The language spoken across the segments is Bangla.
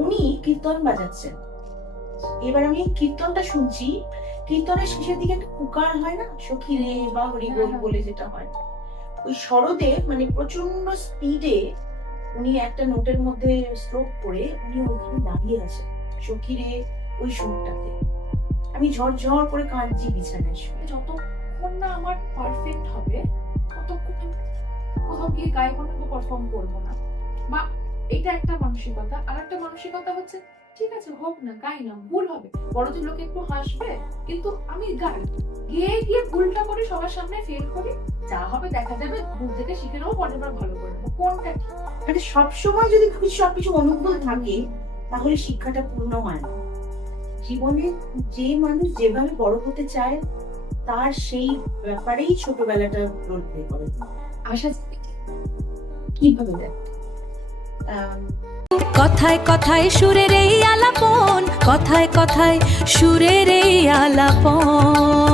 উনি কীর্তন বাজাচ্ছেন। এবার আমি কীর্তনটা শুনছি, কীর্তনের শেষের দিকে একটা পুকার হয় না, সখী রে বা হরি বল বলে যেটা হয়, ওই সরদে মানে প্রচন্ড স্পিডে উনি একটা নোটের মধ্যে স্ট্রোক করে উনি ওখানে দাঁড়িয়ে আছেন, সখী রে ওই সুরটাতে। আমি ঝরঝর করে কাঁদছি বিছানায় শুয়ে। যতক্ষণ না আমার পারফেক্ট হবে ততক্ষণ আমি কোথাও গিয়ে গায়ে কোনো পারফর্ম করবো না। বা এটা একটা মানসিকতা। আর একটা মানসিকতা হচ্ছে ঠিক আছে হোক না, গাই না, ভুল হবে, বড় লোক একটু হাসবে, কিন্তু আমি গাই, গিয়ে গিয়ে ভুলটা করি, সবার সামনে ফেল করি, যা হবে দেখা যাবে, ভুল থেকে শিখে নেবো, পরের বার ভালো করে নেবো। কোনটা ঠিক? মানে সবসময় যদি সবকিছু অনুকূল থাকে তাহলে শিক্ষাটা পূর্ণ হয় না। জীবনে যে মানুষ যেভাবে বড় হতে চায় তার সেই ব্যাপারেই ছোটবেলাটা রোল প্লে করে। আশা কিভাবে দেয়? কথায় কথায় সুরের এই আলাপন, কথায় কথায় সুরের এই আলাপন।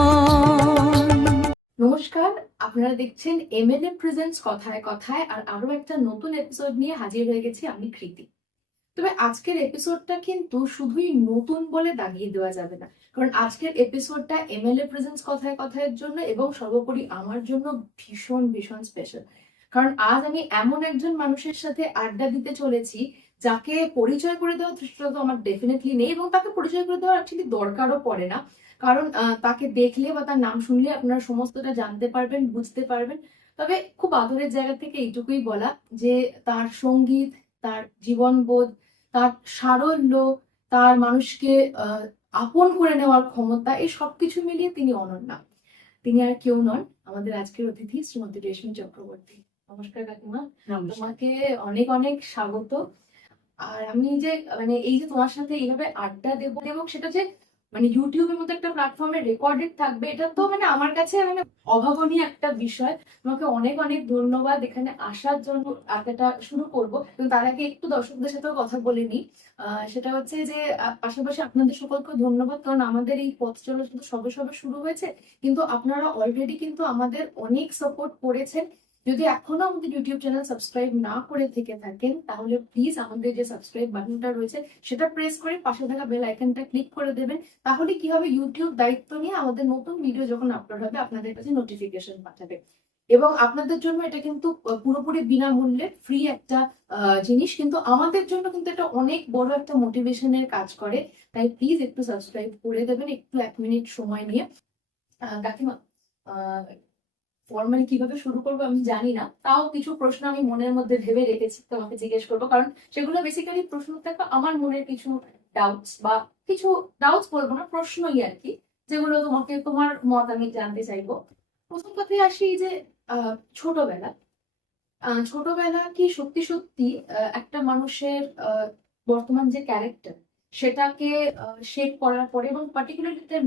নমস্কার, আপনারা দেখছেন এমএলএ প্রেজেন্টস কথায় কথায়, আর আরো একটা নতুন এপিসোড নিয়ে হাজির হয়ে গেছি আমি কৃতি। তবে আজকের এপিসোডটা কিন্তু শুধুই নতুন বলে দাগিয়ে দেওয়া যাবে না, কারণ আজকের এপিসোডটা এমএলএ প্রেজেন্টস কথায় কথায়ের জন্য এবং সর্বোপরি আমার জন্য ভীষণ ভীষণ স্পেশাল। কারণ আজ আমি এমন একজন মানুষের সাথে আড্ডা দিতে চলেছি যাকে পরিচয় করে দেওয়ার ধৃষ্টতা তো আমার ডেফিনেটলি নেই, এবং তাকে পরিচয় করে দেওয়ার অ্যাকচুয়ালি দরকারও পড়ে না। কারণ তাকে দেখলে বা তার নাম শুনলে আপনারা সমস্তটা জানতে পারবেন, বুঝতে পারবেন। তবে খুব আদরের জায়গা থেকে এইটুকুই বলা যে তার সঙ্গীত, তার জীবনবোধ, তার সারল্য, তার মানুষকে আপন করে নেওয়ার ক্ষমতা, এই সবকিছু মিলিয়ে তিনি অনন্যা। তিনি আর কেউ নন, আমাদের আজকের অতিথি শ্রীমতী রেশমি চক্রবর্তী। নমস্কার কাকিমা, তোমাকে অনেক অনেক স্বাগত। আর আমি যে মানে এই যে তোমার সাথে এইভাবে আড্ডা দেবো, এবং সেটা যে মানে ইউটিউবের মতো একটা প্ল্যাটফর্মে রেকর্ডেড থাকবে, এটা তো মানে আমার কাছে মানে অভাবনীয় একটা বিষয়। তোমাকে অনেক অনেক ধন্যবাদ এখানে আসার জন্য। আড্ডাটা শুরু করব, কিন্তু তার আগে একটু দর্শকদের সাথেও কথা বলে নিই। সেটা হচ্ছে যে পাশাপাশি আপনাদের সকলকে ধন্যবাদ, কারণ আমাদের এই পথ চলা শুধু সবে সবে শুরু হয়েছে, কিন্তু আপনারা অলরেডি কিন্তু আমাদের অনেক সাপোর্ট করেছেন। যদি এখনো আমাদের ইউটিউব চ্যানেল সাবস্ক্রাইব না করে থেকে থাকেন, তাহলে প্লিজ আমাদের যে সাবস্ক্রাইব বাটনটা রয়েছে সেটা প্রেস করে পাশে থাকা বেল আইকনটা ক্লিক করে দেবেন। তাহলে কি হবে, ইউটিউব দায়িত্ব নিয়ে আমাদের নতুন ভিডিও যখন আপলোড হবে আপনাদের কাছে নোটিফিকেশন পাঠাবে। এবং আপনাদের জন্য এটা কিন্তু পুরোপুরি বিনামূল্যে ফ্রি একটা জিনিস, কিন্তু আমাদের জন্য কিন্তু এটা অনেক বড় একটা মোটিভেশনের কাজ করে। তাই প্লিজ একটু সাবস্ক্রাইব করে দেবেন, একটু 1 মিনিট সময় নিয়ে। কাকিমা, ফর্মালি কিভাবে শুরু করবো আমি জানি না, তাও কিছু প্রশ্ন আমি মনের মধ্যে ভেবে রেখেছি তোমাকে জিজ্ঞেস করবো, কারণ সেগুলো বেসিক্যালি প্রশ্ন থেকে আমার মনের কিছু ডাউটস, বা কিছু ডাউটস বলবো না, প্রশ্নই আর কি, যেগুলো তোমাকে তোমার মত আমি জানতে চাইবো। প্রথম কথায় আসি যে ছোটবেলা, ছোটবেলা কি সত্যি সত্যি একটা মানুষের বর্তমান যে ক্যারেক্টার সেটাকে শেপ করার পরে, এবং পার্টিকুলারলি তার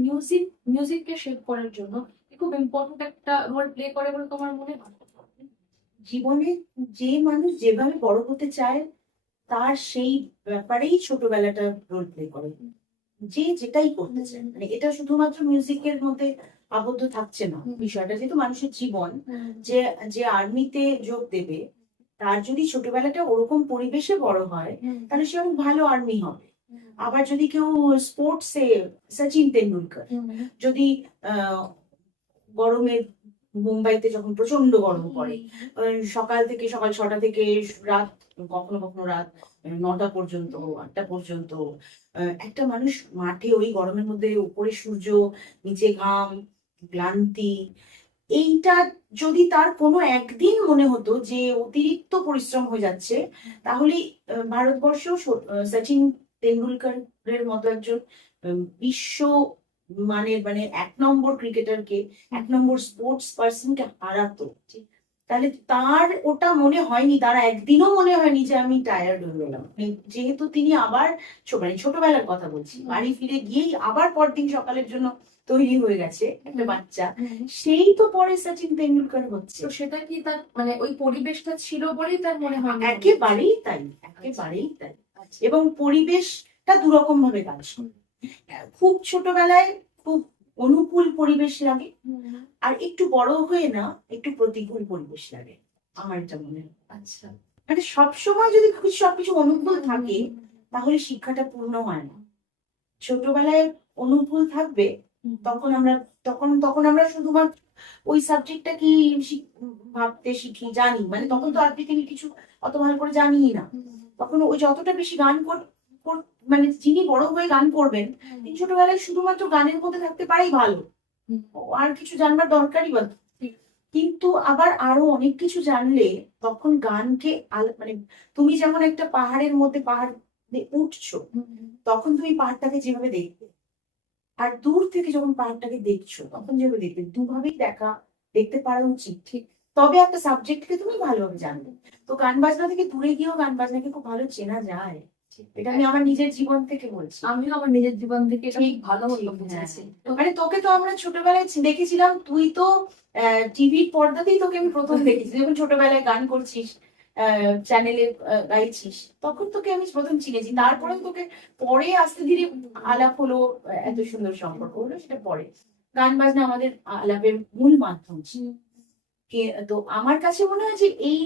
মিউজিককে শেপ করার জন্য খুব ইম্পর্টেন্ট একটা রোল প্লে করে বলে তোমার মনে হয়? জীবনে যে মানুষ যেভাবে বড় হতে চায় তার সেই ব্যাপারেই ছোটবেলাটা রোল প্লে করে। যে যেটাই করতে চায়, মানে এটা শুধুমাত্র মিউজিকের মধ্যে আবদ্ধ থাকছে না বিষয়টা, যেহেতু মানুষের জীবন। যে যে আর্মিতে যোগ দেবে তার যদি ছোটবেলাটা ওরকম পরিবেশে বড় হয় তাহলে সে অনেক ভালো আর্মি হবে। আবার যদি কেউ স্পোর্টসে, সচিন তেন্ডুলকর যদি গরমে, মুম্বাইতে যখন প্রচন্ড গরম পড়ে, সকাল 6টা থেকে রাত, কখনো কখনো রাত 9টা পর্যন্ত, 8টা পর্যন্ত একটা মানুষ মাঠে ওই গরমের মধ্যে, উপরে সূর্য, নিচে ঘাম, ক্লান্তি, এইটা যদি তার কোনো একদিন মনে হতো যে অতিরিক্ত পরিশ্রম হয়ে যাচ্ছে, তাহলে ভারতবর্ষেও সচিন তেন্ডুলকরের মতো একজন বিশ্ব মানের, মানে 1 নম্বর ক্রিকেটারকে, 1 নম্বর স্পোর্টস পার্সনকে হারাতো। তাহলে তার ওটা মনে হয়নি, তার একদিনও মনে হয়নি যে আমি টায়ার্ড হয়ে গেলাম। যেহেতু তিনি আবার মানে ছোটবেলার কথা বলছি, বাড়ি ফিরে গিয়েই আবার পরদিন সকালের জন্য তৈরি হয়ে গেছে একটা বাচ্চা, সেই তো পরে সচিন তেন্ডুলকর হচ্ছে। তো সেটা কি তার মানে ওই পরিবেশটা ছিল বলেই তার মনে হয়? একেবারেই তাই, একেবারেই তাই। এবং পরিবেশটা দুরকম ভাবে কাজ করে। খুব ছোটবেলায় খুব অনুকূল পরিবেশ লাগে, আর একটু বড় হয়ে না একটু প্রতিকূল পরিবেশ লাগে, আমার এটা মনে হয়। আচ্ছা, মানে সবসময় যদি সবকিছু অনুকূল থাকে তাহলে শিক্ষাটা পূর্ণ হয় না। ছোটবেলায় অনুকূল থাকবে, তখন আমরা শুধুমাত্র ওই সাবজেক্টটা কি ভাবতে শিখি, জানি, মানে তখন তো আর পৃথিবীর কিছু অত ভালো করে জানিই না। তখন ওই যতটা বেশি গান মানে যিনি বড় হয়ে গান করবেন, তিনি ছোটবেলায় শুধুমাত্র গানের মধ্যে থাকতে পারেই ভালো, আর কিছু জানবার দরকারই বা কি? কিন্তু আবার আরো অনেক কিছু জানলে তখন গানকে মানে তুমি যেমন একটা পাহাড়ের মধ্যে পাহাড় উঠছো, তখন তুমি পাহাড়টাকে যেভাবে দেখবে, আর দূর থেকে যখন পাহাড়টাকে দেখছো তখন যেভাবে দেখবে, দুভাবেই দেখতে পারা উচিত। ঠিক। তবে একটা সাবজেক্টকে তুমি ভালোভাবে জানবে। তো গান বাজনা থেকে দূরে গিয়েও গান বাজনাকে খুব ভালো চেনা যায়। এটা আমি আমার নিজের জীবন থেকে বলছি। আমিও আমার নিজের জীবন থেকে এটা ঠিক, খুব ভালো মতো ঠিক, বুঝেছি। মানে তোকে তো আমরা ছোটবেলায় দেখেছিলাম, তুই তো টিভির পর্দাতেই তোকে আমি প্রথম দেখেছি, যখন ছোটবেলায় গান করছিস, চ্যানেলে গাইছিস, তখন তোকে আমি প্রথম চিনেছি। তারপরে তোকে পরে আস্তে ধীরে আলাপ হলো, এত সুন্দর সম্পর্ক হলো, সেটা পরে। গান বাজনা আমাদের আলাপের মূল মাধ্যম ছিল। তো আমার কাছে মনে হয় যে এই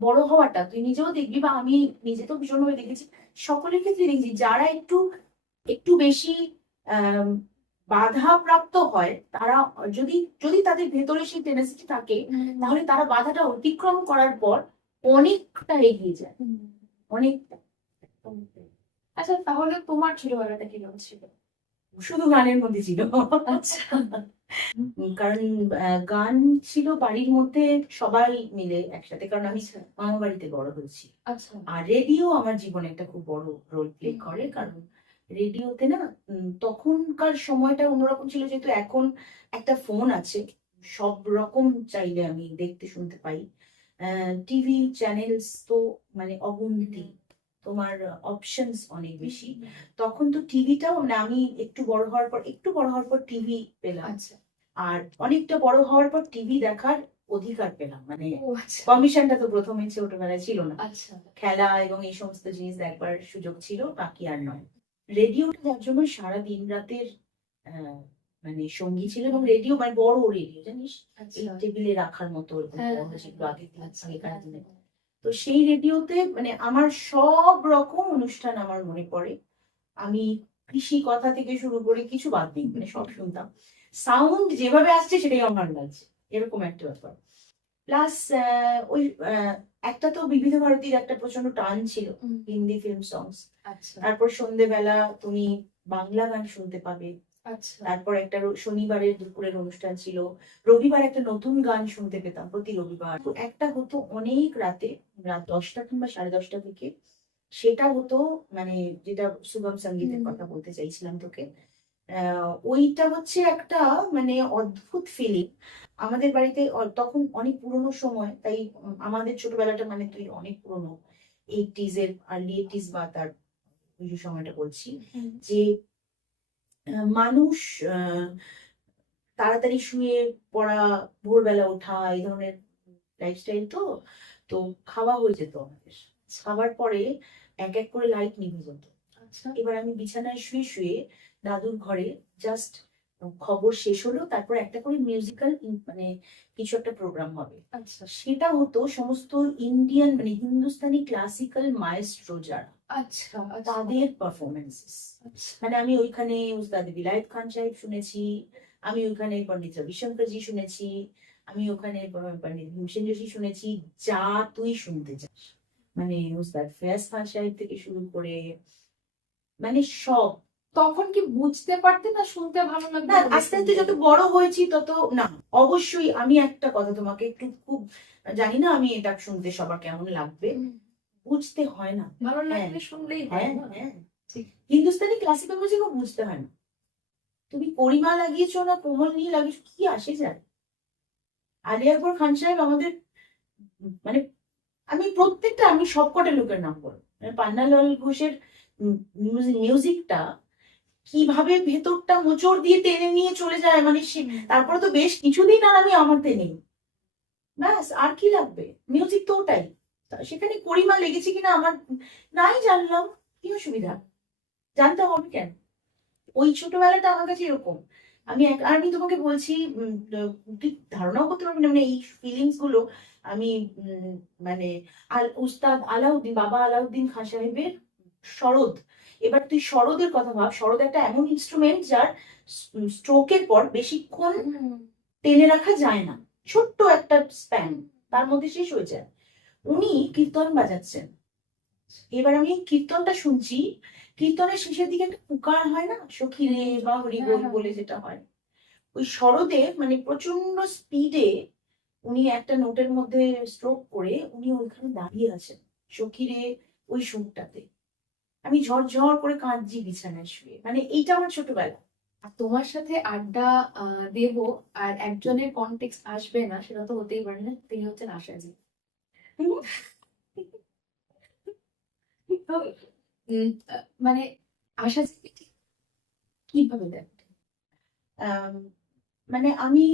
বড় হওয়াটা তুই নিজেও দেখবি, বা আমি নিজে তো ভীষণভাবে দেখেছি, সকলের ক্ষেত্রে দেখেছি, যারা একটু একটু বেশি আহ বাধা প্রাপ্ত হয়, তারা যদি যদি তাদের ভেতরে সেই টেন্ডেন্সি থাকে, তাহলে তারা বাধাটা অতিক্রম করার পর অনেকটা এগিয়ে যায়, অনেকটা। আচ্ছা, তাহলে তোমার ছোটবেলাটা কিরকম ছিল? শুধু গানের মধ্যে ছিল। আচ্ছা। কারণ গান ছিল বাড়ির মধ্যে সবাই মিলে একসাথে, কারণ আমি মামা বাড়িতে বড় হয়েছি। আচ্ছা। আর রেডিও আমার জীবনে একটা খুব বড় রোল প্লে করে, কারণ রেডিওতে না তখনকার সময়টা অন্যরকম ছিল, যেহেতু এখন একটা ফোন আছে, সব রকম চাইলে আমি দেখতে শুনতে পাই। টিভি চ্যানেলস তো মানে অগুন্তি, তোমার অপশনস অনেক বেশি। তখন তো টিভিটাও, মানে আমি একটু বড় হওয়ার পর টিভি পেলাম। আচ্ছা। আর অনেকটা বড় হওয়ার পর টিভি দেখার অধিকার পেলাম, মানে ও আচ্ছা। কমিশনটা তো প্রথমে ছোটবেলায় ছিল না। আচ্ছা। খেলা এবং এই সমস্ত জিনিস দেখবার সুযোগ ছিল, বাকি আর নয়। রেডিওটা যার জন্য সারা দিন রাতের মানে সঙ্গী ছিল, এবং রেডিও মানে বড় রেডিও, জানিস, এই আচ্ছা। টেবিলে রাখার মতো এরকম হ্যাঁ, বড় যেগুলো আগেকার দিনে। হ্যাঁ। তো সেই রেডিওতে মানে আমার সব রকম অনুষ্ঠান আমার মনে পড়ে। আমি কৃষি কথা থেকে শুরু করে কিছু বাদ দিই, মানে সব শুনতাম। সাউন্ড যেভাবে আসছে সেটাই আমার ভালো লাগছে, এরকম একটা ব্যাপার। প্লাস ওই একটা তো বিবিধ ভারতীর একটা প্রচন্ড টান ছিল, হিন্দি ফিল্ম সংস। আচ্ছা। তারপর সন্ধ্যেবেলা তুমি বাংলা গান শুনতে পাবে। আচ্ছা। তারপর একটা শনিবারের দুপুরের অনুষ্ঠান ছিল, রবিবার একটা নতুন গান শুনতে পেতাম প্রতি রবিবার। তো একটা হতো অনেক রাতে, রাত 10টা কিংবা 10:30 থেকে, সেটা হতো মানে যেটা সুগম সঙ্গীতের কথা বলতে চাইছিলাম তোকে। ওইটা হচ্ছে একটা মানে অদ্ভুত ফিলিং। আমাদের বাড়িতে তখন অনেক পুরোনো সময়, তাই আমাদের ছোটবেলাটা মানে তুই অনেক পুরোনো, 80s এর, আর্লি 80s বা তার ওই যে সময়টা বলছি, যে মানুষ তাড়াতাড়ি শুয়ে পড়া, ভোরবেলা ওঠা, এই ধরনের লাইফস্টাইল। তো তো খাওয়া হয়ে যেত আমাদের, খাওয়ার পরে এক এক করে লাইট নিভে যেত। আচ্ছা। এবার আমি বিছানায় শুয়ে শুয়ে দাদুর ঘরে জাস্ট খবর শেষ হলো, তারপর একটা করে মিউজিক্যাল মানে কিছু একটা প্রোগ্রাম হবে। আচ্ছা। সেটা হতো সমস্ত ইন্ডিয়ান মানে হিন্দুস্তানি ক্লাসিক্যাল মায়েস্ট্রো যারা, আচ্ছা। তাদের পারফরমেন্সেস। মানে আমি ওইখানে উস্তাদ বিলায়েত খান সাহেব শুনেছি, আমি ওখানে পন্ডিত রবিশঙ্করজি শুনেছি, আমি ওখানে পন্ডিত ভীমসেন যোশী শুনেছি, যা তুই শুনতে চাস, মানে উস্তাদ ফয়াজ খান সাহেব থেকে শুরু করে মানে সব। তখন কি বুঝতে পারতে না শুনতে ভালো লাগবে? না, আস্তে আস্তে যত বড় হয়েছি তত না। অবশ্যই আমি একটা কথা তোমাকে একটু খুব, জানি না আমি এটা শুনতে সবার কেমন লাগবে, বুঝতে হয় না, ভালো লাগলে শুনলেই হয় হ্যাঁ না? হ্যাঁ। ঠিক। হিন্দুস্তানি ক্লাসিক্যাল মিউজিকও বুঝতে হয় না, তুমি করিমা লাগিয়েছো না কোমল নিয়ে লাগিয়েছো, কি আসে যায়। আলী আকবর খান সাহেব আমাদের মানে আমি সবকটা লোকের নাম বলবো, মানে পান্নালাল ঘোষের মিউজিকটা কিভাবে ভেতরটা মোচড় দিয়ে টেনে নিয়ে চলে যায়, মানে তারপরে তো বেশ কিছুদিন আর আমি আমাতে নেই, ব্যাস আর কি লাগবে, মিউজিক তো ওটাই। সেখানে করিমা লেগেছে কিনা আমার নাই জানলাম, কি অসুবিধা, জানতে হবে কেন। ওই ছোটবেলাটা আমার কাছে এরকম। আমি তোমাকে বলছি, তুই ধারণাও করতে পারবি না, মানে এই ফিলিংস গুলো আমি মানে উস্তাদ আলাউদ্দিন, বাবা আলাউদ্দিন খান সাহেবের সরোদ। এবার তুই সরোদের কথা ভাব, সরোদ একটা এমন ইনস্ট্রুমেন্ট যার স্ট্রোকের পর বেশিক্ষণ টেনে রাখা যায় না, ছোট্ট একটা স্প্যান, তার মধ্যে শেষ হয়ে যায়। উনি কীর্তন বাজাচ্ছেন। এবার আমি কীর্তনটা শুনছি, কীর্তনের শেষের দিকে একটা পুকার হয় না, সখী রে বা হরি বল বলে যেটা হয়, ওই সরোদে মানে প্রচন্ড স্পিডে উনি একটা নোটের মধ্যে স্ট্রোক করে উনি ওইখানে দাঁড়িয়ে আছেন সখী রে ওই সুরটাতে। আমি ঝরঝর করে কাঁদছি বিছানায় শুয়ে, মানে এইটা আমার ছোটবেলা। আর তোমার সাথে আড্ডা দেব আর একজনের কনটেক্সট আসবে না, সেটা তো হতেই পারে না, তিনি হচ্ছেন আশাজি। তো মানে আশাজিকে ঠিক কিভাবে দেখতে? মানে আমি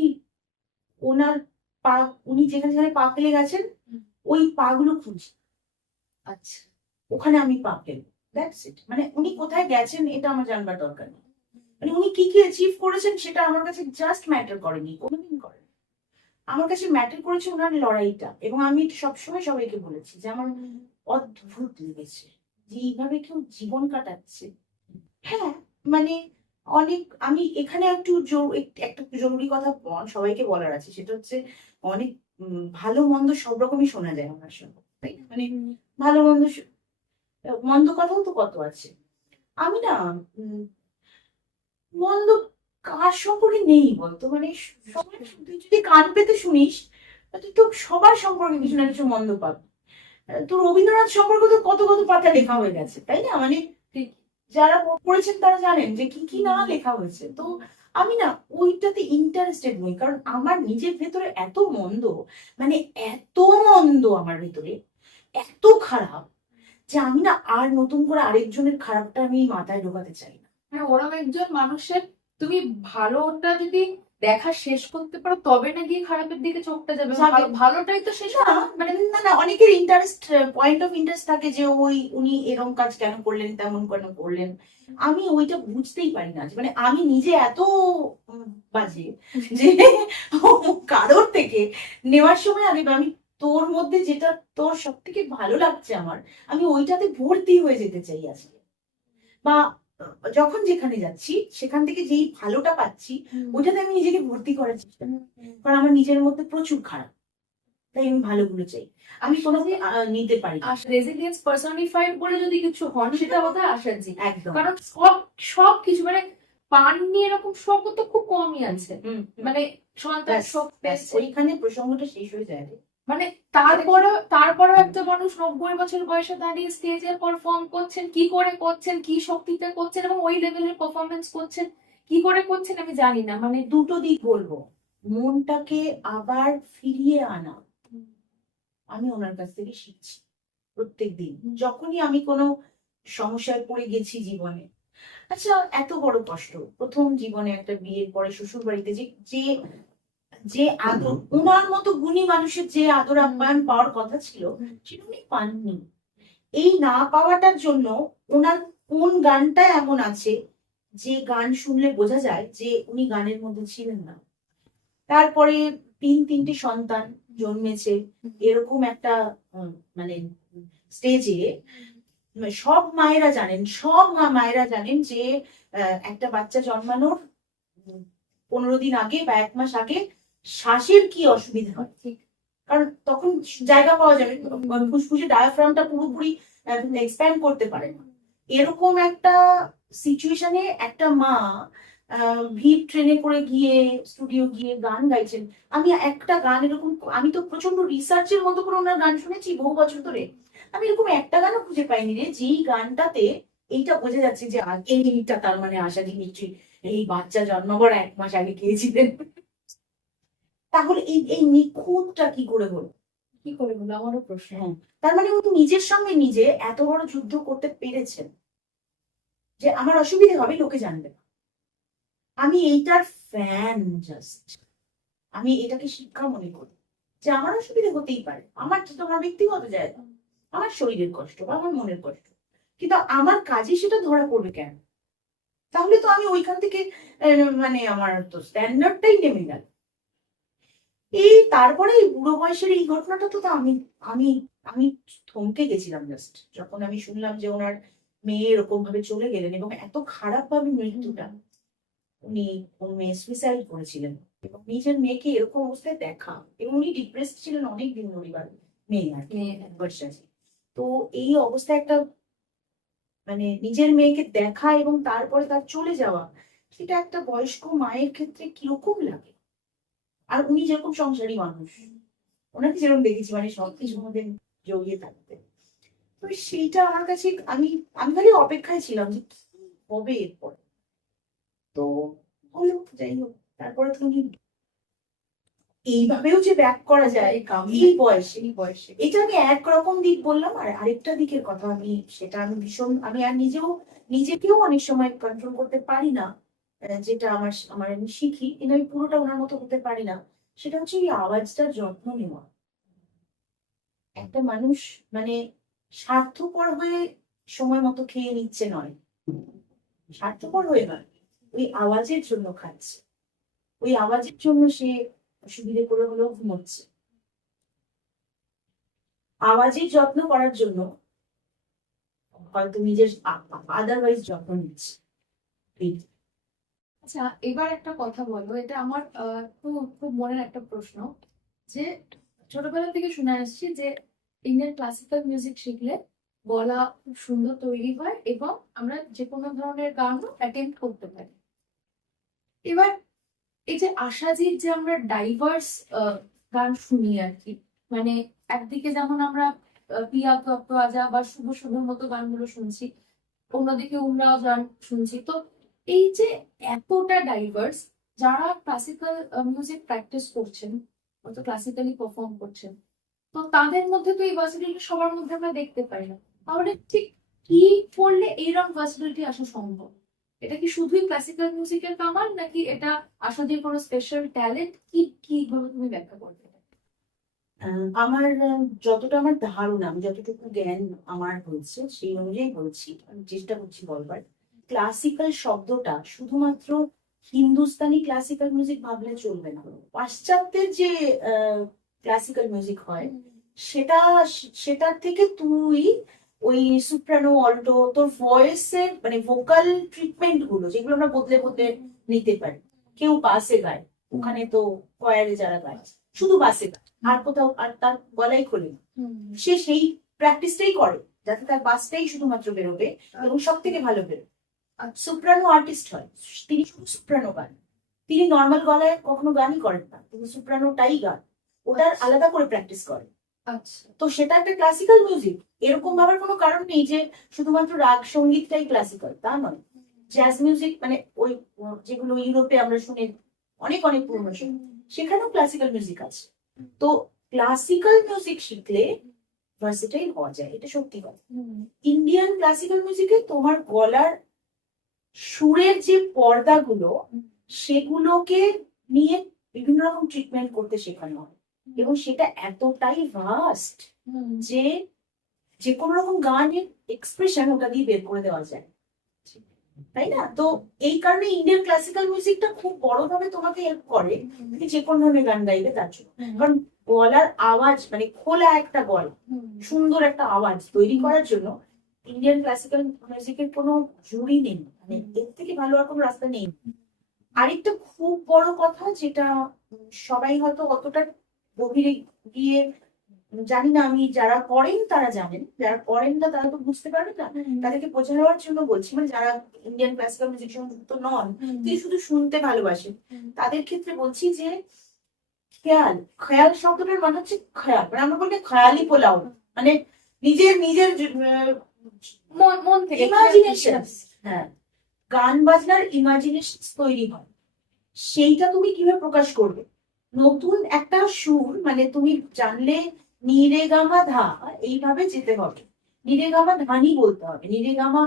ওনার পা, উনি যেখানে যেখানে পা ফেলে গেছেন ওই পা গুলো খুঁজি, আচ্ছা, ওখানে আমি পা ফেলবো, দ্যাটস ইট। মানে উনি কোথায় গেছেন এটা আমার জানবার দরকার নেই, মানে উনি কি কি অ্যাচিভ করেছেন সেটা আমার কাছে জাস্ট ম্যাটার করেনি, কোনোদিন করেনি। আমার কাছে ম্যাটার করেছে ওনার লড়াইটা। এবং আমি সবসময় সবাইকে বলেছি যে আমার অদ্ভুত লেগেছে যে এইভাবে কেউ জীবন কাটাচ্ছে। হ্যাঁ, মানে অনেক, আমি এখানে একটা জরুরি কথা সবাইকে বলার আছে, সেটা হচ্ছে অনেক ভালো মন্দ সব রকমই শোনা যায় আমার সঙ্গে, তাই না? মানে ভালো মন্দ মন্দ কথাও তো কত আছে। আমি না মন্দ কার সম্পর্কে নেই বলতো, মানে সবাই, তুই যদি কান পেতে শুনিস তুই তো সবার সম্পর্কে কিছু না কিছু মন্দ পাবি। তো রবীন্দ্রনাথ সম্পর্কে তো কত কত পাতা লেখা হয়ে গেছে, তাই না? মানে যারা পড়েছেন তারা জানেন যে কি কি না লেখা হয়েছে। তো আমি না ওইটাতে ইন্টারেস্টেড নই, কারণ আমার নিজের ভেতরে এত মন্দ, মানে এত মন্দ আমার ভেতরে, এত খারাপ, যে আমি না আর নতুন করে আরেকজনের খারাপটা আমি মাথায় ঢোকাতে চাই না। হ্যাঁ, ওরকম একজন মানুষের তুমি ভালোটা যদি দেখা শেষ করতে পারো তবে না গিয়ে খারাপের দিকে চোখটা যাবে। ভালোটাই তো শেষ না মানে না, অনেকের পয়েন্ট অফ ইন্টারেস্ট থাকে যে উনি এরকম কাজ কেন করলেন, তেমন কেন করলেন। আমি ওইটা বুঝতেই পারি না, মানে আমি নিজে এত বাজে যে কারোর থেকে নেওয়ার সময় আমি তোর মধ্যে যেটা তোর সব থেকে ভালো লাগছে আমার, আমি ওইটাতে ভর্তি হয়ে যেতে চাই আজকে। বা যখন যেখানে যাচ্ছি সেখান থেকে যেই ভালোটা পাচ্ছি ওইটাতে আমি নিজেকে ভর্তি করার চেষ্টা করি, কারণ আমার নিজের মধ্যে প্রচুর খারাপ, তাই আমি ভালোগুলো চাই, আমি কোনো নিতে পারি না। রেজিলিয়েন্স পার্সনিফাইড বলে যদি কিছু হন সেটা বোধহয় আশাজি। একদম, কারণ সব কিছু মানে পান নিয়ে এরকম শখ তো খুব কমই আছে, মানে সন্তান শখ পেয়েছে, ওইখানে প্রসঙ্গটা শেষ হয়ে যায়। মানে তারপরেও একটা মানুষ 90 বছর বয়সে দাঁড়িয়ে স্টেজে পারফর্ম করছেন, কি করে করছেন, কি শক্তিতে করছেন এবং ওই লেভেলের পারফরমেন্স করছেন, কি করে করছেন আমি জানি না। মানে দুটো দিক বলবো, মনটাকে আবার ফিরিয়ে আনা আমি ওনার কাছ থেকে শিখছি প্রত্যেকদিন। যখনই আমি কোনো সমস্যায় পড়ে গেছি জীবনে, আচ্ছা এত বড় কষ্ট প্রথম জীবনে একটা বিয়ের পরে শ্বশুর বাড়িতে যে যে যে আদর, ওনার মতো গুণী মানুষের যে আদর আপ্যায়ন পাওয়ার কথা ছিল সেটা উনি পাননি। এই না পাওয়াটার জন্য ওনার কোন গানটা এমন আছে যে গান শুনলে বোঝা যায় যে উনি গানের মধ্যে ছিলেন না। তারপরে তিনটে সন্তান জন্মেছে, এরকম একটা মানে স্টেজে সব মায়েরা জানেন, মায়েরা জানেন যে একটা বাচ্চা জন্মানোর 15 দিন আগে বা 1 মাস আগে শ্বাসের কি অসুবিধা হয়, কারণ তখন জায়গা পাওয়া যাবে, ফুসফুসে ডায়াফ্রামটা পুরোপুরি এক্সপ্যান্ড করতে পারে না। এরকম একটা সিচুয়েশনে একটা মা ভিড় ট্রেনে করে গিয়ে স্টুডিও গিয়ে গান গাইছেন। আমি একটা গান এরকম, আমি তো প্রচন্ড রিসার্চের মতো করে ওনার গান শুনেছি বহু বছর ধরে, আমি এরকম একটা গানও খুঁজে পাইনি রে যেই গানটাতে এইটা বোঝা যাচ্ছে যে এইটা তার মানে আশাজি নিশ্চয়ই এই বাচ্চা জন্মাবার 1 মাস আগে গিয়েছিলেন। তাহলে এই নিখুঁতটা কি করে হলো? আমারও প্রশ্ন। তার মানে উনি নিজের সঙ্গে নিজে এত বড় যুদ্ধ করতে পেরেছেন যে আমার অসুবিধে হবে লোকে জানবে না। আমি এইটার ফ্যান, জাস্ট আমি এটাকে শিক্ষা মনে করি যে আমার অসুবিধে হতেই পারে, আমার তোমার ব্যক্তিগত জায়গা, আমার শরীরের কষ্ট বা আমার মনের কষ্ট, কিন্তু আমার কাজে সেটা ধরা পড়বে কেন? তাহলে তো আমি ওইখান থেকে মানে আমার তো স্ট্যান্ডার্ডটাই নেমে গেল। এই তারপরে এই বুড়ো বয়সের এই ঘটনাটা তো আমি আমি আমি থমকে গেছিলাম জাস্ট যখন আমি শুনলাম যে ওনার মেয়ে এরকম ভাবে চলে গেলেন এবং এত খারাপ ভাবে মৃত্যুটা, উনি ওর মেয়ে সুইসাইড করেছিলেন এবং নিজের মেয়েকে এরকম অবস্থায় দেখা, এবং উনি ডিপ্রেসড ছিলেন অনেক দিন ধরে, মেয়ে আর কি, বর্ষাজি। তো এই অবস্থায় একটা মানে নিজের মেয়েকে দেখা এবং তারপরে তার চলে যাওয়া, সেটা একটা বয়স্ক মায়ের ক্ষেত্রে কিরকম লাগে। আর উনি যেরকম সংসারী মানুষ, ওনাকে যেরকম দেখেছি মানে সবকিছুর মধ্যে জড়িয়ে থাকতে, তো সেইটা আমার কাছে আমি আমি খালি অপেক্ষায় ছিলাম যে কি হবে এরপর। তো হলো, যাই হোক, তারপরে তুমি এইভাবেও যে ব্যাক করা যায় এই বয়সে, এটা আমি একরকম দিক বললাম। আর আরেকটা দিকের কথা সেটা আমি ভীষণ, আমি আর নিজেকেও অনেক সময় কন্ট্রোল করতে পারি না, যেটা আমার আমি শিখি, কিন্তু আমি পুরোটা ওনার মতো করতে পারি না। সেটা হচ্ছে এই আওয়াজটার যত্ন নেওয়া। একটা মানুষ মানে স্বার্থপর হয়ে সময় মতো খেয়ে নিচ্ছে নয়, স্বার্থপর হয়ে নয়, ওই আওয়াজের জন্য খাচ্ছে, ওই আওয়াজের জন্য সে সুবিধে করে হলেও ঘুমোচ্ছে, আওয়াজের যত্ন করার জন্য হয়তো নিজের আদারওয়াইজ যত্ন নিচ্ছে। আচ্ছা, এবার একটা কথা বলো, এটা আমার খুব খুব মনের একটা প্রশ্ন, যে ছোটবেলা থেকে শুনে আসছি যে ইন্ডিয়ান ক্লাসিক্যাল মিউজিক শিখলে গলা খুব সুন্দর তৈরি হয় এবং আমরা যে কোনো ধরনের গানও অ্যাটেম্প করতে পারি। এবার এই যে আশাজির যে আমরা ডাইভার্স গান শুনি আর কি, মানে একদিকে যেমন আমরা পিয়া তো আজা বা শুভ শুভর মতো গানগুলো শুনছি, অন্যদিকে উমরাও গান শুনছি, তো এই যে এতটা ডাইভার্স, যারা ক্লাসিক্যাল মিউজিক প্র্যাকটিস করছেন অত ক্লাসিক্যালি পারফর্ম করছেন, তো তাদের মধ্যে তো এই ভার্সিটিটি সবার মধ্যে আমরা দেখতে পাই না। তাহলে ঠিক কি করলে এইরকম ভার্সিটিটি আসা সম্ভব? এটা কি শুধুই ক্লাসিক্যাল মিউজিকের কামাল, নাকি এটা আসাদের কোনো স্পেশাল ট্যালেন্ট, কি কিভাবে তুমি ব্যাখ্যা করবে? আমার যতটা আমার ধারণা, আমি যতটুকু জ্ঞান আমার হয়েছে সেই অনুযায়ী বলছি, আমি চেষ্টা করছি বলবার। ক্লাসিক্যাল শব্দটা শুধুমাত্র হিন্দুস্তানি ক্লাসিক্যাল মিউজিক ভাবলে চলবে না। পাশ্চাত্যের যে ক্লাসিক্যাল মিউজিক হয় সেটা, সেটার থেকে তুই ওই সুপ্রানো, অল্টো, তোর ভয়েসের মানে ভোকাল ট্রিটমেন্ট গুলো যেগুলো আমরা বদলে বদলে নিতে পারি। কেউ বাসে গায়, ওখানে তো কয়ারে যারা গায় শুধু বাসে গায়, আর কোথাও আর তার গলাই খোলে না, সে সেই প্র্যাকটিসটাই করে যাতে তার বাসটাই শুধুমাত্র বেরোবে এবং সব থেকে ভালো বেরোবে। সুপ্রানো আর্টিস্ট হয়, তিনি শুধু সুপ্রানো গান, তিনি নর্মাল গলায় কখনো গানই করেন না, তিনি সুপ্রানোটাই গান, ওটার আলাদা করে প্র্যাকটিস করে। তো সেটা একটা ক্লাসিক্যাল মিউজিক। এরকম ভাবার কোনো কারণ নেই যে শুধুমাত্র রাগ সঙ্গীতটাই ক্লাসিক্যাল, তা নয়। জ্যাজ মিউজিক মানে ওই যেগুলো ইউরোপে আমরা শুনি অনেক অনেক পুরনো, সেখানেও ক্লাসিক্যাল মিউজিক আছে। তো ক্লাসিক্যাল মিউজিক শিখলে ভার্সেটাইল হওয়া যায়, এটা সত্যি কথা। ইন্ডিয়ান ক্লাসিক্যাল মিউজিকে তোমার গলার সুরের যে পর্দাগুলো, সেগুলোকে নিয়ে বিভিন্ন রকম ট্রিটমেন্ট করতে শেখানো হয়, এবং সেটা এতটাই ভাস্ট যে যে কোনো রকম গানের এক্সপ্রেশন ওটা দিয়ে বের করে দেওয়া যায়, তাই না? তো এই কারণে ইন্ডিয়ান ক্লাসিক্যাল মিউজিকটা খুব বড়ভাবে তোমাকে হেল্প করে তুমি যে কোনো ধরনের গান গাইবে তার জন্য। কারণ গলার আওয়াজ মানে খোলা একটা গলা, সুন্দর একটা আওয়াজ তৈরি করার জন্য ইন্ডিয়ান ক্লাসিক্যাল মিউজিকের কোনো জুড়ি নেই, মানে এর থেকে ভালো আর কোনো রাস্তা নেই। আরেকটা খুব বড় কথা, যেটা সবাই হয়তো অতটা গভীরে গিয়ে জানি না, আমি যারা করেন তারা জানেন, যারা করেন না তারা তো বুঝতে পারবে না, তাদেরকে বোঝানোর জন্য বলছি। মানে যারা ইন্ডিয়ান ক্লাসিক্যাল মিউজিক সঙ্গে যুক্ত নন, তিনি শুধু শুনতে ভালোবাসেন, তাদের ক্ষেত্রে বলছি যে খেয়াল, খেয়াল শব্দটার মানে হচ্ছে খেয়াল, মানে আমরা বলি খেয়ালি পোলাও, মানে নিজের নিজের মন থেকে ইমাজিনেশন। হ্যাঁ, গান বাজনার ইমাজিনেশন তৈরি হয়, সেইটা তুমি কিভাবে প্রকাশ করবে? নতুন একটা সুর, মানে তুমি জানলে নিরে গামা ধা এইভাবে যেতে হবে, নিরে গামা ধানি বলতে হবে, নিরে গামা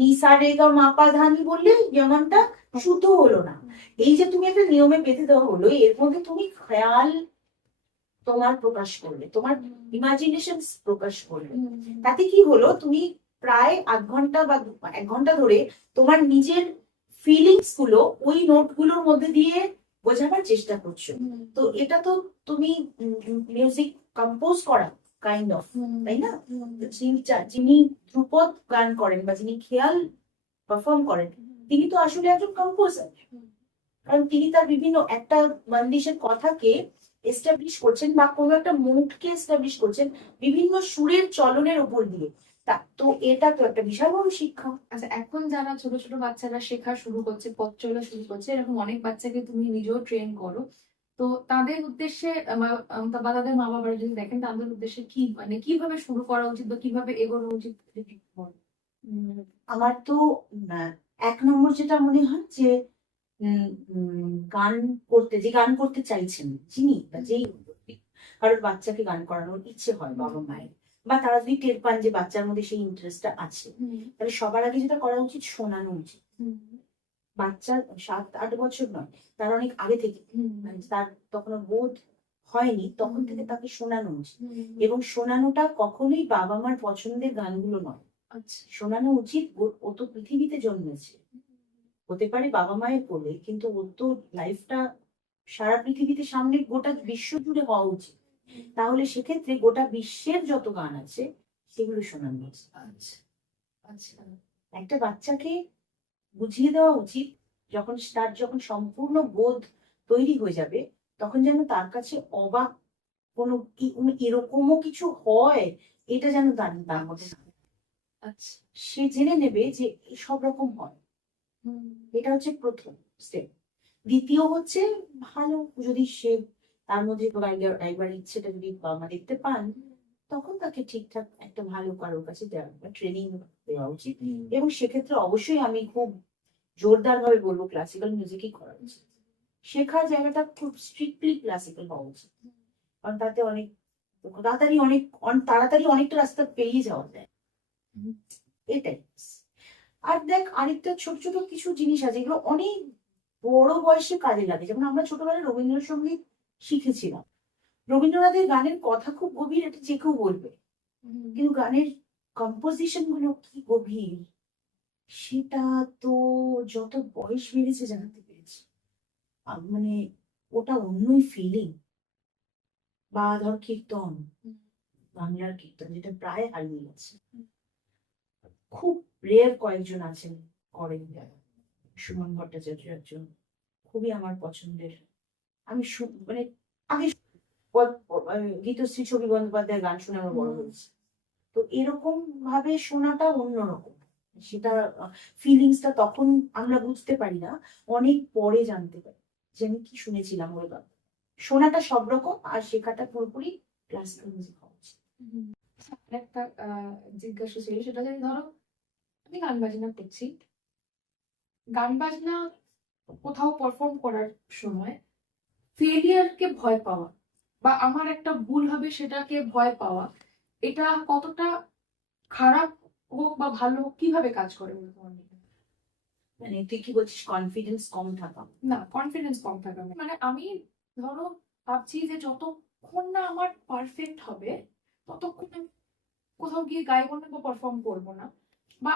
নিসা রে গা মাপা ধানি বললে যেমনটা শুদ্ধ হলো না। এই যে তুমি একটা নিয়মে বেঁধে দেওয়া হলো, এর মধ্যে তুমি খেয়াল তোমার প্রকাশ করলে, তোমার ইমাজিনেশন প্রকাশ করলে, তাতে কি হলো, তুমি প্রায় আধ ঘন্টা বা 1 ঘন্টা ধরে তোমার নিজের ফিলিংস গুলো ওই নোট গুলোর মধ্যে দিয়ে বোঝাবার চেষ্টা করছো। তো এটা তো তুমি মিউজিক কম্পোজ করা, কাইন্ড অফ, তাই না? যিনি ধ্রুপদ গান করেন বা যিনি খেয়াল পারফর্ম করেন, তিনি তো আসলে একজন কম্পোজার। কারণ তিনি তার বিভিন্ন একটা বান্দিশের কথাকে এস্টাবলিশ করছেন বা কোনো একটা মুডকে এস্টাবলিশ করছেন বিভিন্ন সুরের চলনের উপর দিয়ে। তো এটা তো একটা বিশাল বড় শিক্ষা। আচ্ছা, এখন যারা ছোট ছোট বাচ্চারা শেখা শুরু করছে, পথ চলা শুরু করছে, এরকম অনেক বাচ্চাকে তুমি নিজেও ট্রেন করো, তো তাদের উদ্দেশ্যে বা তাদের মা বাবারা যদি দেখেন, তাদের উদ্দেশ্যে কি মানে কিভাবে শুরু করা উচিত বা কিভাবে এগোনো উচিত যদি একটু বলো। আমার তো এক নম্বর যেটা মনে হয় যে গান করতে চাইছেন যিনি বা যেই কারোর বাচ্চাকে গান করানোর ইচ্ছে হয় বাবা মায়ের, বা তারা যদি টের পান যে বাচ্চার মধ্যে সেই ইন্টারেস্টটা আছে, তাহলে সবার আগে যেটা করা উচিত শোনানো উচিত। বাচ্চার 7-8 বছর নয়, তার অনেক আগে থেকে, মানে তার তখন বোধ হয়নি তখন থেকে তাকে শোনানো উচিত। এবং শোনানোটা কখনোই বাবা মার পছন্দের গানগুলো নয়, আচ্ছা, শোনানো উচিত ও তো পৃথিবীতে জন্মেছে, হতে পারে বাবা মায়ের কোলে, কিন্তু ওর তো লাইফটা সারা পৃথিবীতে সামনে গোটা বিশ্ব জুড়ে হওয়া উচিত। তাহলে সেক্ষেত্রে গোটা বিশ্বের যত গান আছে সেগুলো শোনানো উচিত। আচ্ছা, আচ্ছা। একটা বাচ্চাকে বুঝিয়ে দেওয়া উচিত যখন সম্পূর্ণ বোধ তৈরি হয়ে যাবে, তখন যেন তার কাছে অবাক কোনো এরকমও কিছু হয় এটা যেন তার মধ্যে না থাকে। আচ্ছা, সে জেনে নেবে যে সব রকম হয়। এটা হচ্ছে প্রথম স্টেপ। দ্বিতীয় হচ্ছে ভালো, যদি সে তার মধ্যে গাইবার ইচ্ছেটা যদি বাবা মা দেখতে পান, তখন তাকে ঠিকঠাক একটা ভালো কারোর কাছে ট্রেনিং দেওয়া উচিত। এবং সেক্ষেত্রে অবশ্যই আমি খুব জোরদার ভাবে বলবো ক্লাসিক্যাল মিউজিকই করা উচিত। শেখার জায়গাটা খুব স্ট্রিক্টলি ক্লাসিক্যাল হওয়া উচিত, কারণ তাতে তাড়াতাড়ি অনেকটা রাস্তা পেরিয়ে যাওয়া যায়। এটাই। আর দেখ, আরেকটা ছোট ছোট কিছু জিনিস আছে যেগুলো অনেক বড় বয়সে কাজে লাগে। যেমন আমরা ছোটবেলায় রবীন্দ্রসঙ্গীত শিখেছিলাম, রবীন্দ্রনাথের গানের কথা খুব গভীর, এটা যে কেউ বলবে, কিন্তু গানের কম্পোজিশন গুলো কি গভীর সেটা তো যত বয়স বেড়েছে জানতে পেরেছি। মানে ওটা অন্যই ফিলিং। বা ধর কীর্তন, বাংলার কীর্তন যেটা প্রায় হারিয়ে গেছে, খুব রেয়ার কয়েকজন আছেন করেন যারা। সুমন ভট্টাচার্য একজন খুবই আমার পছন্দের। আমি মানে আগে গীতশ্রী ছবি বন্দ্যোপাধ্যায় গান শুনে আমার বড় হয়েছে। তো এরকম ভাবে শোনাটা অন্যরকম, সেটা ফিলিংসটা তখন আমরা বুঝতে পারি না, অনেক পরে জানতে পারি যে আমি কি শুনেছিলাম ওই গান। শোনাটা সব রকম আর শেখাটা পুরোপুরি ক্লাসিক্যাল মিউজিক হওয়া উচিত। একটা জিজ্ঞাসা ছিল, সেটা যদি ধরো আমি গান বাজনা করছি, গান বাজনা কোথাও পারফর্ম করার সময় ফেলিয়ারকে ভয় পাওয়া বা আমার একটা ভুল হবে সেটাকে ভয় পাওয়া, এটা কতটা খারাপ হোক বা ভালো হোক কিভাবে কাজ করে বলে তোমার মনে হয়? মানে তুই কি বলছিস, কনফিডেন্স কম থাকা? না, কনফিডেন্স কম থাকা মানে আমি ধরো ভাবছি যে যতক্ষণ না আমার পারফেক্ট হবে ততক্ষণ আমি কোথাও গিয়ে গাইবো না বা পারফর্ম করবো না, বা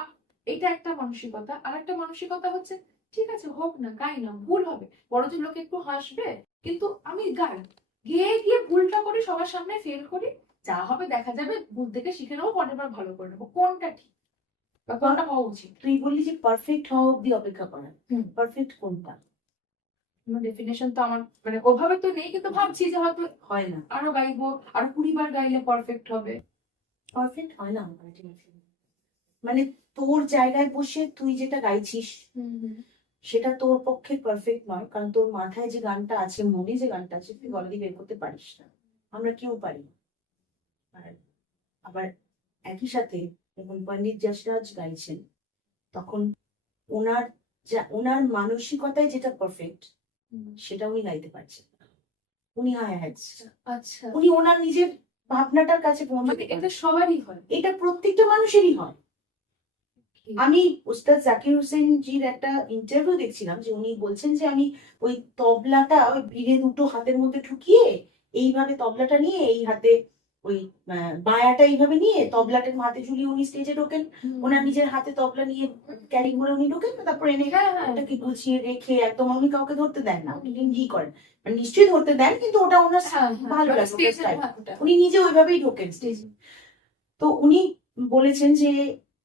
এটা একটা মানসিকতা। আর একটা মানসিকতা হচ্ছে ঠিক আছে হোক না, গাই না, ভুল হবে, বড় যে লোক একটু হাসবে, কিন্তু আমি গাই, গিয়ে গিয়ে ভুলটা করি, সবার সামনে ফেল করি, যা হবে দেখা যাবে, ভুল থেকে শিখে নেবো, পরের বার ভালো করে নেবো। কোনটা ঠিক বা কোনটা হওয়া উচিত? তুই বললি যে পারফেক্ট হওয়া অব্দি অপেক্ষা করা, হুম। পারফেক্ট কোনটা? ডেফিনেশন তো আমার মানে ওভাবে তো নেই, কিন্তু ভাবছি যে হয়তো হয় না, আরো গাইবো, আরো 20 বার গাইলে পারফেক্ট হবে। পারফেক্ট হয় না মানে তোর জায়গায় বসে তুই যেটা গাইছিস সেটা তোর পক্ষে পারফেক্ট নয়, কারণ তোর মাথায় যে গানটা আছে, মনে যে গানটা আছে, তুই গলা দিয়ে বের করতে পারিস না, আমরা কেউ পারি না। আর আবার একই সাথে যখন পণ্ডিত যশরাজ গাইছেন, তখন ওনার মানসিকতায় যেটা পারফেক্ট সেটা উনি গাইতে পারছেন না, উনি আচ্ছা, উনি ওনার নিজের ভাবনাটার কাছে পৌঁছাতে মানে এটা সবারই হয়? এটা প্রত্যেকটা মানুষেরই হয়। আমি উস্তাদ জাকির হোসেন জির একটা ইন্টারভিউ দেখছিলাম, যে উনি বলছেন যে আমি ওই তবলাটা ওই ভিড়ে দুটো হাতের মধ্যে ঢুকিয়ে এইভাবে তবলাটা নিয়ে এই হাতে ওই বায়াটা এইভাবে নিয়ে তবলাটের হাতে ঝুলিয়ে উনি স্টেজে ঢোকেন, ওনার নিজের হাতে তবলা নিয়ে ক্যারি করে উনি ঢোকেন, তারপর এনে হ্যাঁ, হ্যাঁ। ওটাকে গুছিয়ে রেখে একদম উনি কাউকে ধরতে দেন না, উনি ই করেন, মানে নিশ্চয়ই ধরতে দেন কিন্তু ওটা ওনার হ্যাঁ, হ্যাঁ, ভালো মানে লাগে, ওটা stage এর style। ভাগটা। উনি নিজে ওইভাবেই ঢোকেন স্টেজে। তো উনি বলেছেন যে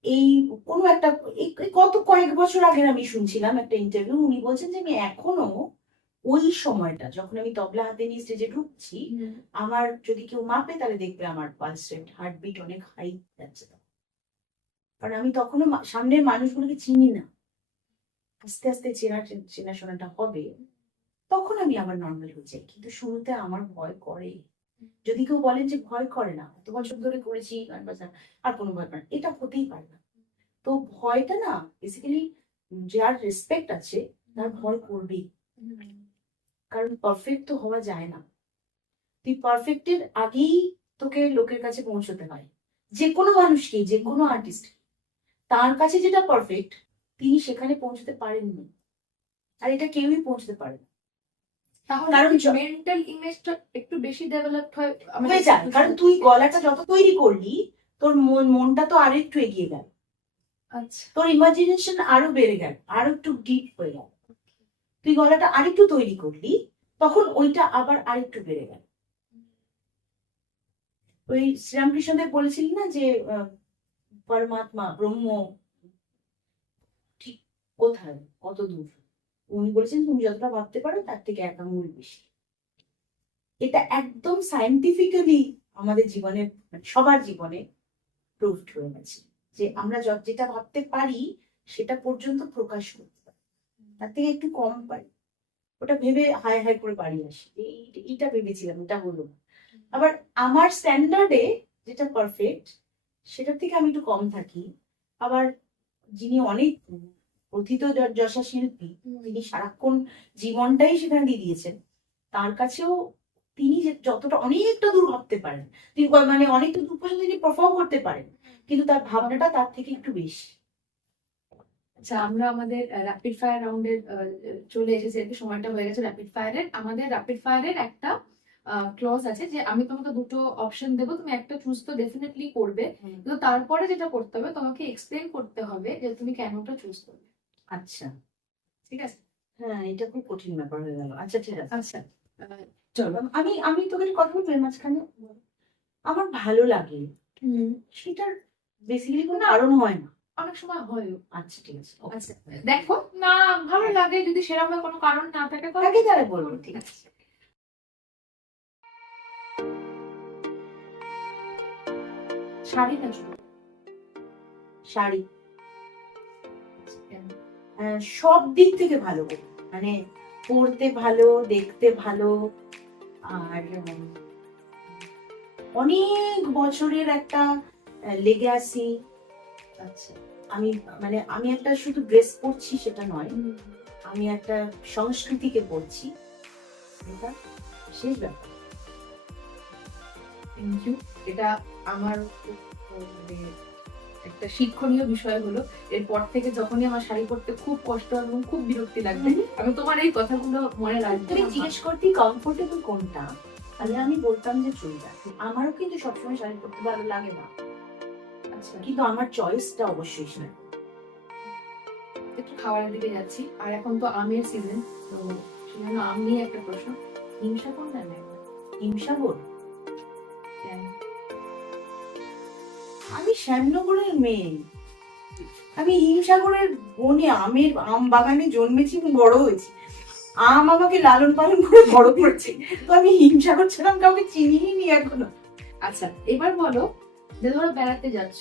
এই কোনো একটা এই কত কয়েক বছর আগের আমি শুনছিলাম একটা ইন্টারভিউ, উনি বলছেন যে আমি এখনো ওই সময়টা যখন আমি তবলা হাতে নিয়ে স্টেজে ঢুকছি, আমার যদি কেউ মাপে তাহলে দেখবে আমার পালস রেট, হার্টবিট অনেক হাই যাচ্ছে, কারণ আমি তখনো সামনের মানুষগুলোকে চিনি না, আস্তে আস্তে চেনাশোনাটা হবে, তখন আমি আবার নর্মাল হয়ে যাই। কিন্তু শুরুতে আমার ভয় করে, যদি কেউ বলেন যে ভয় করে না, এত বছর ধরে করেছি গান বাজনা আর কোনো ভয় করে না, এটা হতেই পারে না। তো ভয়টা না বেসিক্যালি যার রেসপেক্ট আছে তার ভয় করবেই, কারণ পারফেক্ট তো হওয়া যায় না। তুই পারফেক্টের আগেই তোকে লোকের কাছে পৌঁছতে হয়, যে কোনো মানুষকে, যে কোনো আর্টিস্ট, তার কাছে যেটা পারফেক্ট তিনি সেখানে পৌঁছতে পারেননি, আর এটা কেউই পৌঁছতে পারে না। তাহলে কারণ মেন্টাল ইমেজটা একটু বেশি ডেভেলপ হয় হয়ে যায়, কারণ তুই গলাটা যত তৈরি করলি তোর মনটা তো আরো একটু এগিয়ে গেল, আচ্ছা, তোর ইমাজিনেশন আরো বেড়ে গেল, আরো একটু ডিপ হয়ে গেল, তুই গলাটা আরেকটু তৈরি করলি তখন ওইটা আবার আরেকটু বেড়ে গেল। ওই শ্রীরামকৃষ্ণদেব বলেছিলেন না যে পরমাত্মা ব্রহ্ম ঠিক কোথায়, কত দূর, উনি বলেছেন তুমি যতটা ভাবতে পারো তার থেকে 1 আঙুল বেশি। এটা একদম সায়েন্টিফিক্যালি আমাদের জীবনে, মানে সবার জীবনে প্রুভড হয়ে গেছে যে আমরা যেটা ভাবতে পারি সেটা পর্যন্ত প্রকাশ করতে পারি, তার থেকে একটু কম পারি, ওটা ভেবে হায় হায় করে বাড়ি আসি, এইটা ভেবেছিলাম, এটা হলো। আবার আমার স্ট্যান্ডার্ডে যেটা পারফেক্ট সেটার থেকে আমি একটু কম থাকি। আবার যিনি অনেক প্রথিত যশা শিল্পী, তিনি সারাক্ষণ জীবনটাই সেখানে দিয়ে দিয়েছেন, তার কাছেও তিনি যতটা অনেকটা দূর ভাবতে পারেন, তিনি মানে অনেকটা দূর পর্যন্ত তিনি পারফর্ম করতে পারেন, কিন্তু তার ভাবনাটা তার থেকে একটু বেশি। আচ্ছা, আমরা আমাদের র্যাপিড ফায়ার রাউন্ডের চলে এসেছি, আর কি সময়টা হয়ে গেছে র্যাপিড ফায়ারের। আমাদের র্যাপিড ফায়ারের একটা ক্লজ আছে যে আমি তোমাকে দুটো অপশন দেবো, তুমি একটা চুজ তো ডেফিনেটলি করবে, কিন্তু তারপরে যেটা করতে হবে তোমাকে এক্সপ্লেন করতে হবে যে তুমি কেনটা চুজ করবে। আচ্ছা, ঠিক আছে? হ্যাঁ, এটা খুব কঠিন ব্যাপার হয়ে গেল। আচ্ছা ঠিক আছে, আচ্ছা, চলো আমি তোকে কথা বলবো এর মাঝখানে। আমার ভালো লাগে সেটার বেসিক্যালি কোনো কারণ হয় না, অনেক সময় হয়ও। আচ্ছা ঠিক আছে, okay. আচ্ছা, দেখো না ভালো লাগে, যদি সেরকম কোনো কারণ না থাকে থাকে তাহলে বলবো, ঠিক আছে। শাড়ি না চুড়ি? শাড়ি, সব দিক থেকে ভালো লাগে, মানে পরতে ভালো, দেখতে ভালো, আর অনেক বছরের একটা লেগাসি। আচ্ছা, মানে আমি একটা শুধু ড্রেস পরছি সেটা নয়, আমি একটা সংস্কৃতিকে পড়ছি, এটা শেষ ব্যাপার। থ্যাংক ইউ, এটা আমার খুব মানে একটা শিক্ষণীয় বিষয় হলো। এরপর থেকে যখনই আমার শাড়ি পরতে খুব কষ্ট এবং খুব বিরক্তি লাগবে, আমি তোমার এই কথাগুলো মনে রাখবো। তুমি জিজ্ঞেস করতে কমফোর্টেবল কোনটা, তাহলে আমি বলতাম যে চুড়িদার। আমারও কিন্তু সবসময় শাড়ি পরতে ভালো লাগে না, আচ্ছা, কিন্তু আমার চয়েসটা অবশ্যই শাড়ি। একটু খাবারের দিকে যাচ্ছি, আর এখন তো আমের সিজন, তো সেজন্য আম নিয়ে একটা প্রশ্ন, হিংসা কোন জানে? হিমসাগর, আমি শ্যামনগরের মেয়ে, আমি হিমসাগরের বনে আম বাগানে জন্মেছি এবং বড় হয়েছি, আম আমাকে লালন পালন করে বড় করেছে, তো আমি হিমসাগর ছাড়া কাউকে চিনিই নি এখনো। আচ্ছা, এবার বলো যে ধরো বেড়াতে যাচ্ছ,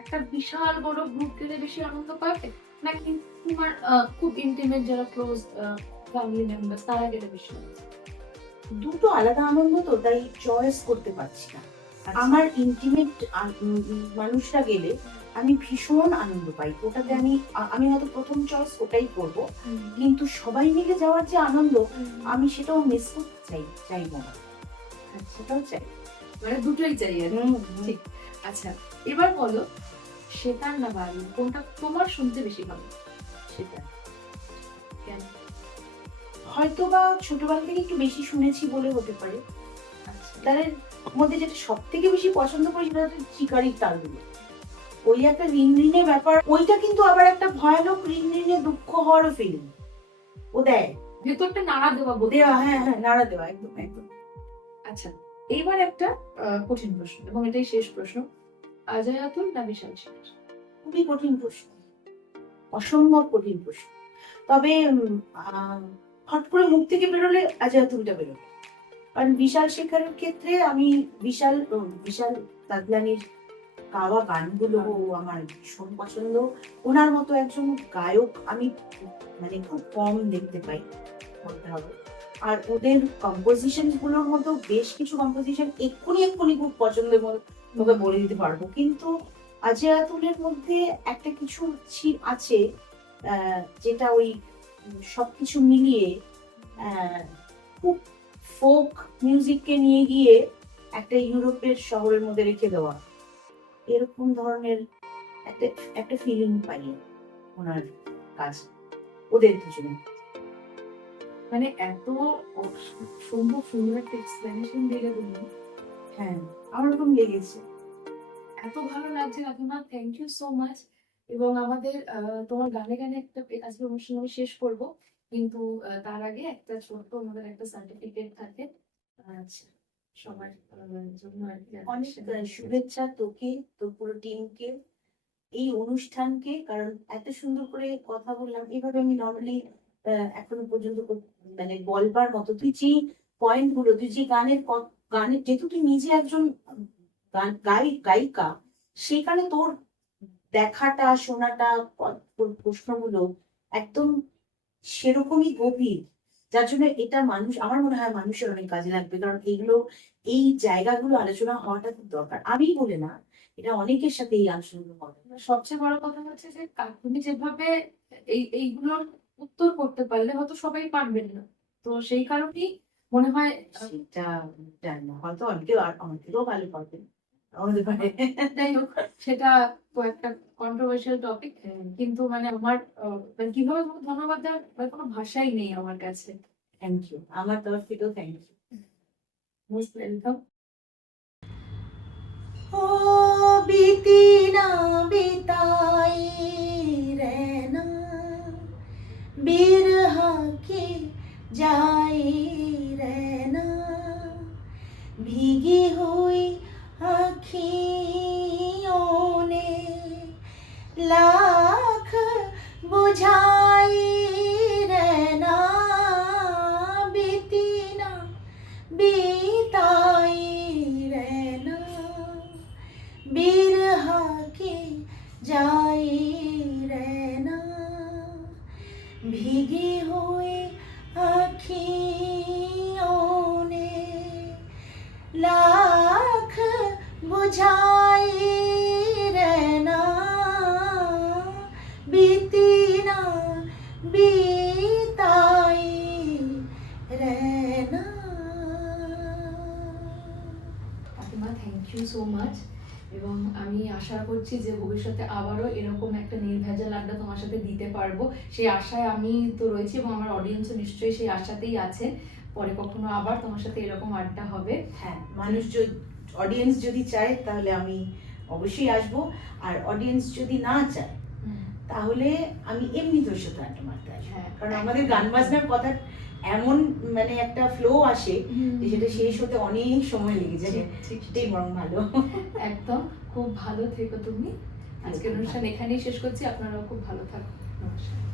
একটা বিশাল বড় গ্রুপ গেলে বেশি আনন্দ পাবে, নাকি তোমার খুব ইন্টিমেট যারা ক্লোজ ফ্যামিলি মেম্বার তারা গেলে বেশি আনন্দ? দুটো আলাদা আনন্দ, তো তাই চয়েস করতে পারছি না। আমার ইন্টিমেট মানুষরা গেলে আমি ভীষণ আনন্দ পাই, ওটাতে আমি হয়তো প্রথম চয়েস ওটাই করবো, কিন্তু সবাই মিলে যাওয়ার যে আনন্দ আমি সেটাও মিস করতে চাইবো না, সেটাও চাই, মানে দুটোই চাই আর কি। ঠিক। আচ্ছা, এবার বলো সেতার না বায়ু কোনটা তোমার শুনতে বেশি ভালো? সেটা কেন? হয়তো বা ছোটবেলা থেকে একটু বেশি শুনেছি বলে হতে পারে। আচ্ছা, তাহলে মধ্যে যেটা সব থেকে বেশি পছন্দ করি সেটা হচ্ছে চিকারির তালগুলো। ওই একটা রিনরিনে ব্যাপার, ওইটা কিন্তু আবার একটা ভয়ানক রিনরিনে দুঃখ হওয়ারও ফিলিং ও দেয়। ভেতরটা নাড়া দেওয়া বলতে দেওয়া, হয়। হ্যাঁ হ্যাঁ, নাড়া দেওয়া, একদম একদম। আচ্ছা, এইবার একটা কঠিন প্রশ্ন, এবং এটাই শেষ প্রশ্ন। অজয় আতুল না বিশাল শেখর? খুবই কঠিন প্রশ্ন, অসম্ভব কঠিন প্রশ্ন। তবে হট করে মুখ থেকে বেরোলে অজয় আতুলটা বেরোবে। কারণ বিশাল শেখরের ক্ষেত্রে আমি বিশাল দাদলানির গাওয়া গানগুলো আমার ভীষণ পছন্দ। ওনার মতো একজন গায়ক আমি মানে খুব কম দেখতে পাই বলতে হবে। আর ওদের কম্পোজিশন গুলোর মধ্যে বেশ কিছু কম্পোজিশন এক্ষুনি খুব পছন্দের মতো বলে দিতে পারবো, কিন্তু অজয় আতুলের মধ্যে একটা কিছু আছে যেটা ওই সবকিছু মিলিয়ে খুব ফোক মিউজিককে নিয়ে গিয়ে একটা ইউরোপের শহরের মধ্যে রেখে দেওয়া, এরকম ধরনের একটা ফিলিং পাই ওনার কাজ, ওদের দুজনে। মানে এত সম্ভব সুন্দর একটা এক্সপ্লেনেশন দিলে তুমি। হ্যাঁ, আমার ওরকম লেগেছে। এত ভালো লাগছে রাধিমা, থ্যাংক ইউ সো মাচ। এবং আমাদের তোমার গানে গানে একটা আজকে অনুষ্ঠান আমি শেষ করব, কিন্তু তার আগে একটা ছোট্ট আমাদের একটা সার্টিফিকেট থাকে। আচ্ছা, সবার জন্য আর কি। অনেক শুভেচ্ছা তোকে, তোর পুরো টিমকে, এই অনুষ্ঠানকে। কারণ এত সুন্দর করে কথা বললাম, এভাবে আমি নর্মালি এখনো পর্যন্ত মানে বলবার মতো, তুই যে পয়েন্ট গুলো, তুই যে গানের যেহেতু তুই নিজে একজন গায়িকা, সেখানে তোর দেখাটা শোনাটা প্রশ্নগুলো একদম সেরকমই গভীর, যার জন্য এটা আমার মনে হয় মানুষের অনেক কাজে লাগবে। কারণ এই জায়গাগুলো আলোচনা হওয়াটা খুব দরকার। আমি বলে না, এটা অনেকের সাথে এই আলোচনাগুলো হবে। সবচেয়ে বড় কথা হচ্ছে যে তুমি যেভাবে এইগুলোর উত্তর করতে পারলে হয়তো সবাই পারবেন না, তো সেই কারণেই মনে হয় সেটা জানি না, হয়তো আমার থেকেও ভালো পারবেন, আমাদের পারে। যাই হোক, সেটা একটা কন্ট্রোভার্সিয়াল টপিক, কিন্তু মানে আমার মানে কিভাবে তোমাকে ধন্যবাদ দেওয়ার কোনো ভাষাই নেই আমার কাছে। থ্যাংক ইউ, আমার তরফ থেকেও থ্যাংক ইউ, মোস্ট ওয়েলকাম। ओ बीती ना बिताई रहना, बिरहा के जाई रहना, भीगी हुई आँखियों ने लाख बुझाई रहना, बीती ना बीताई रहना, बिरहा के जाई रहना, भीगी हुई आँखियों ने लाख बुझाई रहना, बीती ना बीताई रहना। Fatima, thank you so much. এবং আমি আশা করছি যে ভবিষ্যতে আবারও এরকম একটা নির্ভেজাল আড্ডা তোমার সাথে দিতে পারবো, সেই আশায় আমি তো রয়েছি, এবং আমার অডিয়েন্সও নিশ্চয়ই সেই আশাতেই আছে পরে কখনো আবার তোমার সাথে এরকম আড্ডা হবে। হ্যাঁ, অডিয়েন্স যদি চায় তাহলে আমি অবশ্যই আসবো, আর অডিয়েন্স যদি না চায় তাহলে আমি এমনি তোর সাথে আড্ডা মারতে আসবো। হ্যাঁ, কারণ আমাদের গান বাজনার কথা এমন মানে একটা ফ্লো আসে যে সেটা শেষ হতে অনেক সময় লেগে যায়, সেটাই বরং ভালো। একদম, খুব ভালো থেকো তুমি। আজকের অনুষ্ঠান এখানেই শেষ করছি, আপনারাও খুব ভালো থাকো। নমস্কার।